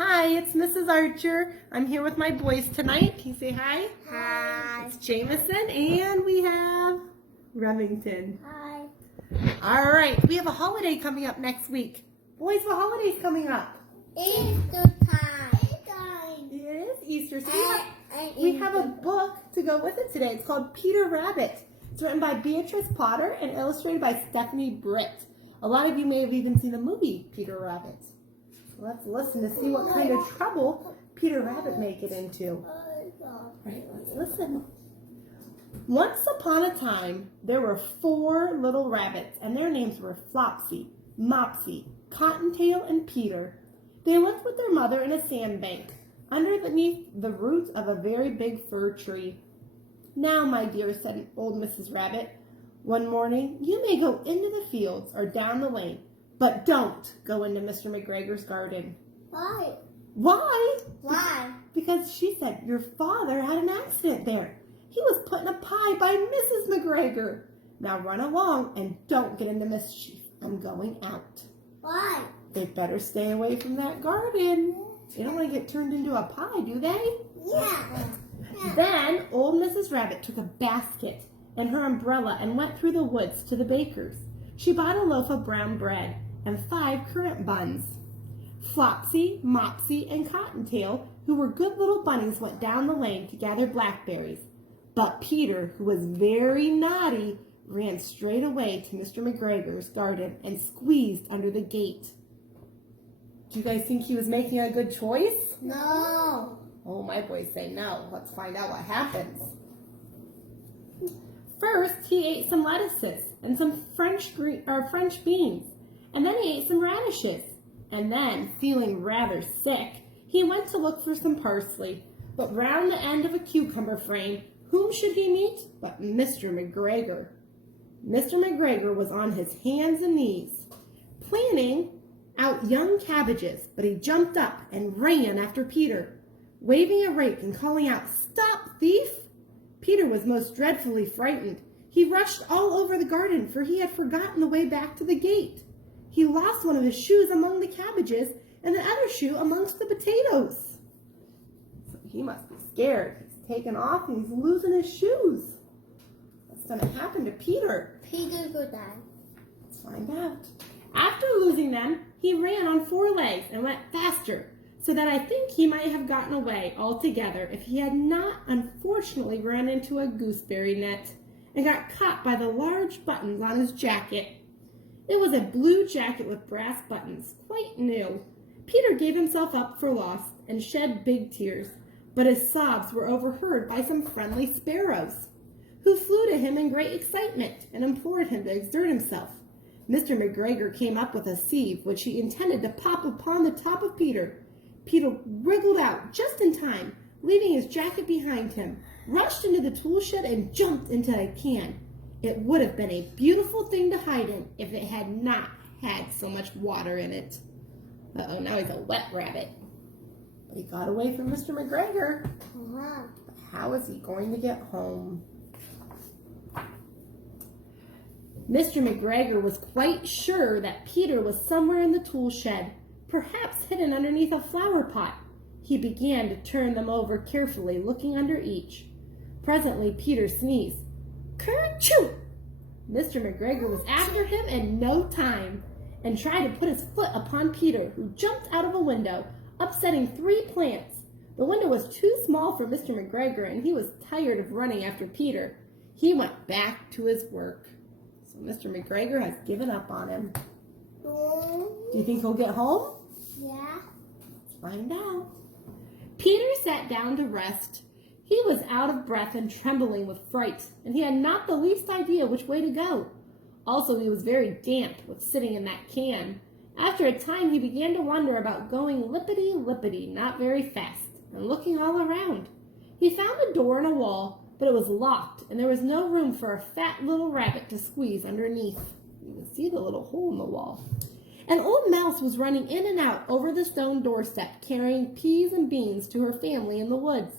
Hi, it's Mrs. Archer. I'm here with my boys tonight. Can you say hi? Hi. It's Jameson, and we have Remington. Hi. All right, we have a holiday coming up next week. Boys, what holiday's coming up? Easter time. It is Easter. So we have a book to go with it today. It's called Peter Rabbit. It's written by Beatrix Potter and illustrated by Stephanie Britt. A lot of you may have even seen the movie Peter Rabbit. So let's listen to see what kind of trouble Peter Rabbit may get into. All right, let's listen. Once upon a time, there were 4 little rabbits, and their names were Flopsy, Mopsy, Cottontail, and Peter. They lived with their mother in a sandbank, underneath the roots of a very big fir tree. Now, my dear, said old Mrs. Rabbit, one morning, you may go into the fields or down the lane, but don't go into Mr. McGregor's garden. Why? Why? Why? Because she said your father had an accident there. He was put in a pie by Mrs. McGregor. Now run along and don't get into mischief. I'm going out. Why? They better stay away from that garden. They don't want to get turned into a pie, do they? Yeah. Then old Mrs. Rabbit took a basket and her umbrella and went through the woods to the baker's. She bought a loaf of brown bread and 5 currant buns. Flopsy, Mopsy, and Cottontail, who were good little bunnies, went down the lane to gather blackberries. But Peter, who was very naughty, ran straight away to Mr. McGregor's garden and squeezed under the gate. Do you guys think he was making a good choice? No. Oh, my boys say no. Let's find out what happens. First, he ate some lettuces and some French beans, and then he ate some radishes. And then, feeling rather sick, he went to look for some parsley. But round the end of a cucumber frame, whom should he meet but Mr. McGregor? Mr. McGregor was on his hands and knees, planning out young cabbages, but he jumped up and ran after Peter, waving a rake and calling out, "Stop, thief!" Peter was most dreadfully frightened. He rushed all over the garden, for he had forgotten the way back to the gate. He lost one of his shoes among the cabbages and the other shoe amongst the potatoes. So he must be scared. He's taken off and he's losing his shoes. What's going to happen to Peter? Peter go die. Let's find out. After losing them, he ran on 4 legs and went faster, so that I think he might have gotten away altogether if he had not unfortunately run into a gooseberry net and got caught by the large buttons on his jacket. It was a blue jacket with brass buttons, quite new. Peter gave himself up for lost and shed big tears, but his sobs were overheard by some friendly sparrows, who flew to him in great excitement and implored him to exert himself. Mr. McGregor came up with a sieve which he intended to pop upon the top of Peter. Peter wriggled out just in time, leaving his jacket behind him, rushed into the tool shed, and jumped into a can. It would have been a beautiful thing to hide in if it had not had so much water in it. Uh-oh, now he's a wet rabbit. But he got away from Mr. McGregor. Wow. How is he going to get home? Mr. McGregor was quite sure that Peter was somewhere in the tool shed, perhaps hidden underneath a flower pot. He began to turn them over carefully, looking under each. Presently, Peter sneezed. Kerchoo! Mr. McGregor was after him in no time and tried to put his foot upon Peter, who jumped out of a window, upsetting 3 plants. The window was too small for Mr. McGregor, and he was tired of running after Peter. He went back to his work. So Mr. McGregor has given up on him. Do you think he'll get home? Yeah. Let's find out. Peter sat down to rest. He was out of breath and trembling with fright, and he had not the least idea which way to go. Also, he was very damp with sitting in that can. After a time, he began to wonder about going lippity-lippity, not very fast, and looking all around. He found a door in a wall, but it was locked, and there was no room for a fat little rabbit to squeeze underneath. You can see the little hole in the wall. An old mouse was running in and out over the stone doorstep, carrying peas and beans to her family in the woods.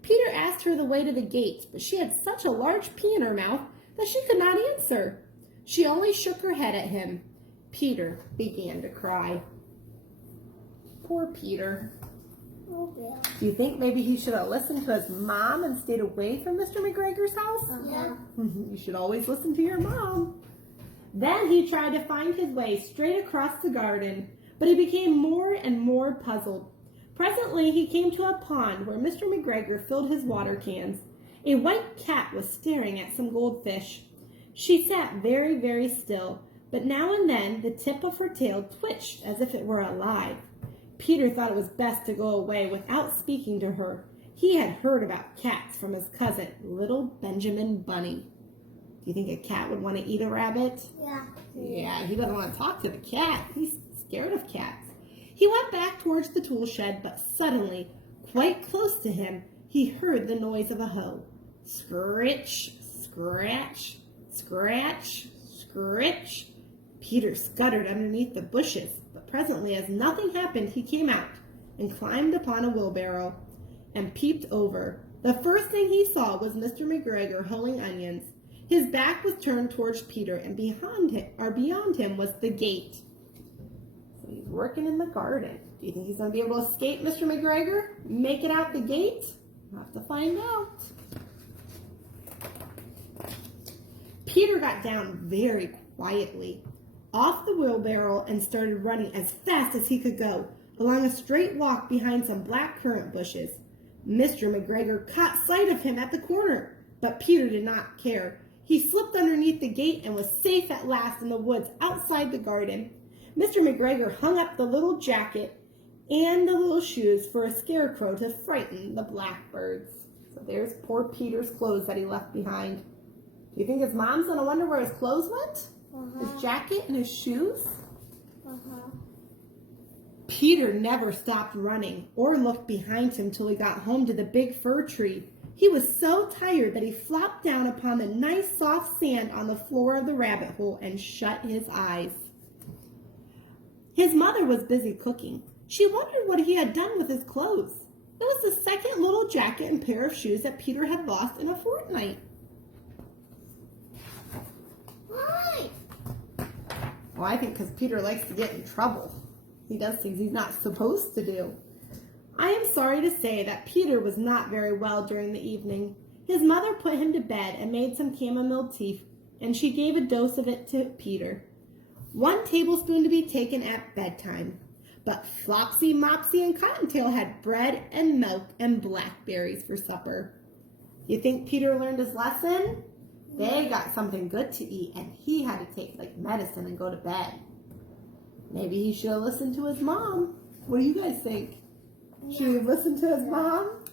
Peter asked her the way to the gate, but she had such a large pea in her mouth that she could not answer. She only shook her head at him. Peter began to cry. Poor Peter. Oh, yeah. Do you think maybe he should have listened to his mom and stayed away from Mr. McGregor's house? Yeah. You should always listen to your mom. Then he tried to find his way straight across the garden, but he became more and more puzzled. Presently he came to a pond where Mr. McGregor filled his water cans. A white cat was staring at some goldfish. She sat very, very still, but now and then the tip of her tail twitched as if it were alive. Peter thought it was best to go away without speaking to her. He had heard about cats from his cousin, little Benjamin Bunny. Do you think a cat would want to eat a rabbit? Yeah. Yeah, he doesn't want to talk to the cat. He's scared of cats. He went back towards the tool shed, but suddenly, quite close to him, he heard the noise of a hoe. Scritch, scratch, scratch, scritch. Peter scuttered underneath the bushes, but presently, as nothing happened, he came out and climbed upon a wheelbarrow and peeped over. The first thing he saw was Mr. McGregor hoeing onions. His back was turned towards Peter, and beyond him was the gate. So he's working in the garden. Do you think he's going to be able to escape Mr. McGregor? Make it out the gate? We'll have to find out. Peter got down very quietly off the wheelbarrow and started running as fast as he could go along a straight walk behind some black currant bushes. Mr. McGregor caught sight of him at the corner, but Peter did not care. He slipped underneath the gate and was safe at last in the woods outside the garden. Mr. McGregor hung up the little jacket and the little shoes for a scarecrow to frighten the blackbirds. So there's poor Peter's clothes that he left behind. Do you think his mom's going to wonder where his clothes went? His jacket and his shoes? Peter never stopped running or looked behind him till he got home to the big fir tree. He was so tired that he flopped down upon the nice soft sand on the floor of the rabbit hole and shut his eyes. His mother was busy cooking. She wondered what he had done with his clothes. It was the second little jacket and pair of shoes that Peter had lost in a fortnight. Why? Well, I think because Peter likes to get in trouble. He does things he's not supposed to do. I am sorry to say that Peter was not very well during the evening. His mother put him to bed and made some chamomile tea, and she gave a dose of it to Peter. 1 tablespoon to be taken at bedtime. But Flopsy, Mopsy, and Cottontail had bread and milk and blackberries for supper. You think Peter learned his lesson? They got something good to eat, and he had to take medicine and go to bed. Maybe he should have listened to his mom. What do you guys think? Should he have listened to his mom?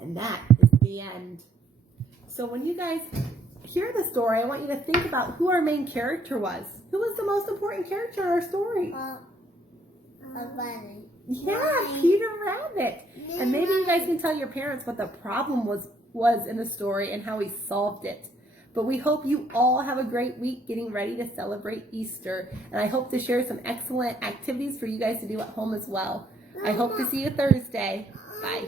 And that is the end. So when you guys hear the story, I want you to think about who our main character was. Who was the most important character in our story? A bunny. Yeah, Peter Rabbit. And maybe you guys can tell your parents what the problem was in the story and how he solved it. But we hope you all have a great week getting ready to celebrate Easter. And I hope to share some excellent activities for you guys to do at home as well. I hope to see you Thursday. Bye.